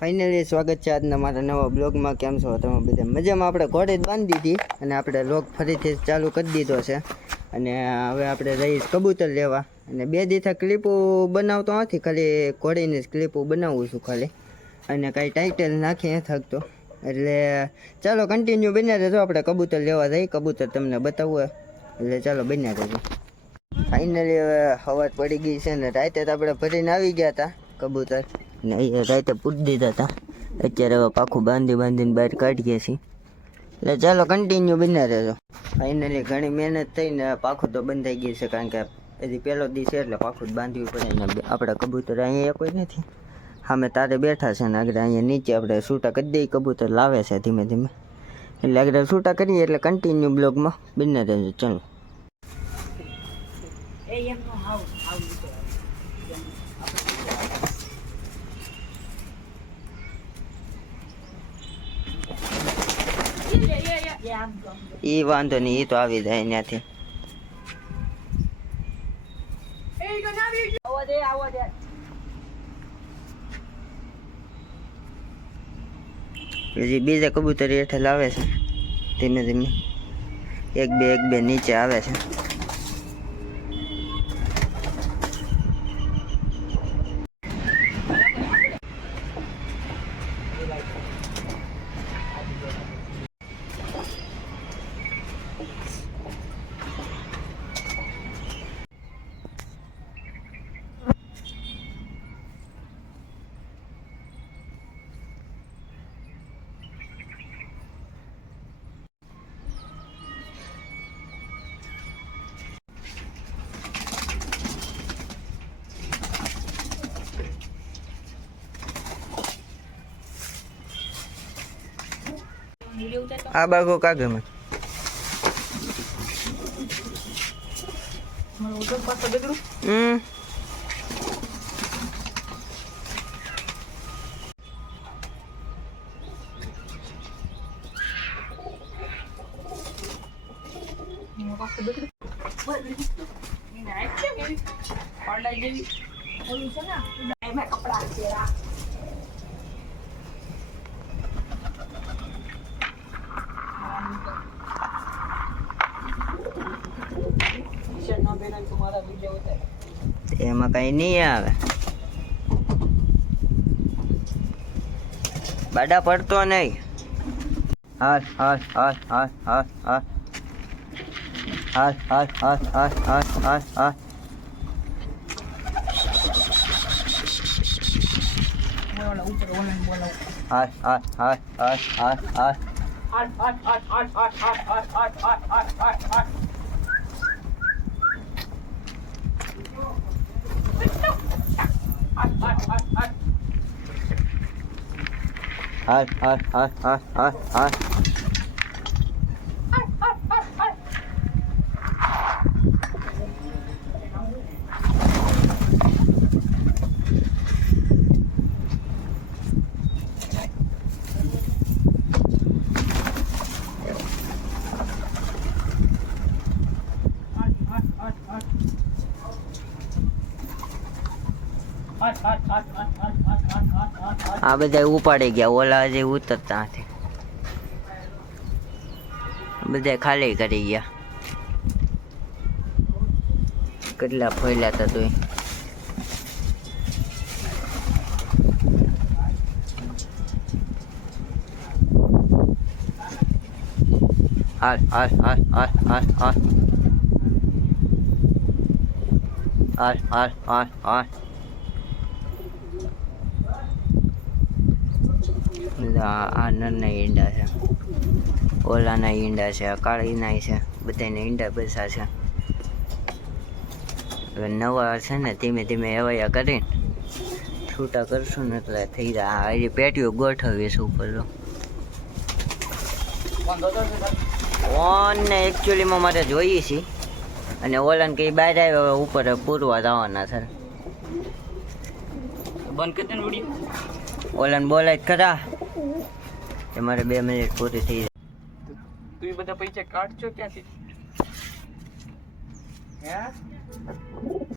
Finally સ્વાગત છે આજના મારા નવા બ્લોગમાં. કેમ છો તમે બધા મજામાં? આપણે ઘોડે જ બાંધી દીધી અને આપણે બ્લોગ ફરીથી ચાલુ કરી દીધો છે. અને હવે આપણે રહીશ કબૂતર લેવા. અને 2 દિવસ ક્લિપો બનાવતો નથી, ખાલી ઘોડીની જ ક્લિપો બનાવું છું ખાલી, અને કાંઈ ટાઇટલ નાખી ન થકતો. એટલે ચાલો કન્ટિન્યુ બન્યા રહેજો. આપણે કબૂતર લેવા જઈએ, કબૂતર તમને બતાવવું એટલે ચાલો બન્યા રહેજો. ફાઇનલી હવે હવા પડી ગઈ છે ને રાતે તો આપણે ભરીને આવી ગયા હતા કબૂતર, ને અહીંયા રાતે પૂરી દીધા હતા. અત્યારે હવે પાખું બાંધીને બહાર કાઢીએ છીએ. એટલે ચાલો કન્ટિન્યુ બન્યા રહેજો. ફાઇનલી ઘણી મહેનત થઈને પાખું તો બંધાઈ ગઈ છે, કારણ કે હજી પહેલો દિવસ છે એટલે પાખું જ બાંધવું પડે. ને આપણા કબૂતર અહીંયા કોઈ નથી, સામે તારે બેઠા છે ને આગળ અહીંયા નીચે આપણે છૂટા કરી દઈએ. કબૂતર લાવે છે ધીમે ધીમે, એટલે આગળ છૂટા કરીએ એટલે કન્ટિન્યુ બ્લોગમાં બન્યા રહેજો. ચાલો ઈ વાંધો નહીં, ઈ તો આવી જાય ત્યાંથી. હજી બીજા કબૂતર હેઠળ લાવે છે ધીમે ધીમે, એક બે નીચે આવે છે. આ બાગો કાગે મને એમાં કઈ નહીં આવે. બાડા પડતો નહીં. હાલ હાલ હાલ હાલ હાલ હાલ હાલ હાલ હાલ હાલ હાલ હાલ હાલ. હાલ હાલ હાલ હાલ હાલ હાલ. હાલ હાલ હાલ હાલ હાલ હાલ. આ બધા ઉપાડી ગયા, ઓલા હજી ઉતરતા નથી, બધા ખાલી કરી ગયા. કેટલા ફોયલા હતા તોય. હાલ હાલ હાલ હાલ હાલ હાલ હાલ હાલ હાલ હાલ. આ નરના ઈંડા છે, ઓલાના ઈંડા છે, કાળીના છે, બધાના ઈંડા બેસા છે. હવે નવા છે ને ધીમે ધીમે એવાયા કરીને છૂટા કરશું ને એટલે થઈ જાય. હજી પેટીઓ ગોઠવીશ ઉપર. ઓનને એકચ્યુઅલીમાં મારે જોઈએ છે, અને ઓલાને કંઈ બહાર આવ્યો હવે ઉપર પૂરવા જવાના છે. બંધ કરી દે વિડીયો. ઓલાને બોલાય ખરા તમારે 2 મિનિટ પૂરી થઈ જાય. તું બધા પૈસા કાઢજો ક્યાંથી? હે